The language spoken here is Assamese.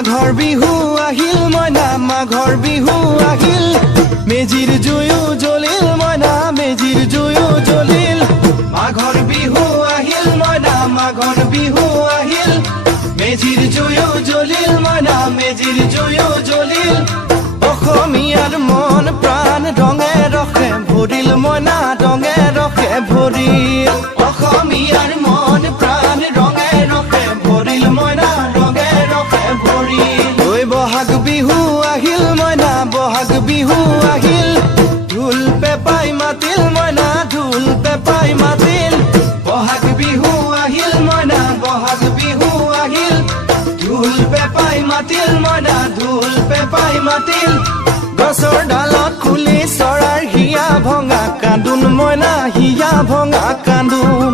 মাঘৰ বিহু আহিল মইনা মাঘৰ বিহু আহিল মেজিৰ জুয়ো জ্বলিল মইনা মেজিৰ জুয়ো জ্বলিল মাঘৰ বিহু আহিল মইনা মাঘৰ বিহু আহিল মেজিৰ জুয়ো জ্বলিল মইনা মেজিৰ জুয়ো জ্বলিল অসমীয়াৰ মন প্ৰাণ ৰঙে ৰখে ভৰিল মইনা ৰঙে ৰখে ভৰিল অসমীয়াৰ মন প্ৰাণ ৰঙে ৰখে ভৰিল মইনা ৰঙে ৰখে ভৰিল ঐ বহাগ বিহু আহিল মইনা বহাগ বিহু আহিল ঢোল পেপাই মাতিল মইনা ঢোল পেপাই মাতিল বহাগ বিহু আহিল মইনা বহাগ বিহু আহিল ঢোল পেপাই মাতিল মইনা ঢোল পেপাই মাতিল গছৰ ডালত খুলি চৰাৰ হিয়া ভঙা কান্দোন মইনা হিয়া ভঙা কান্দোন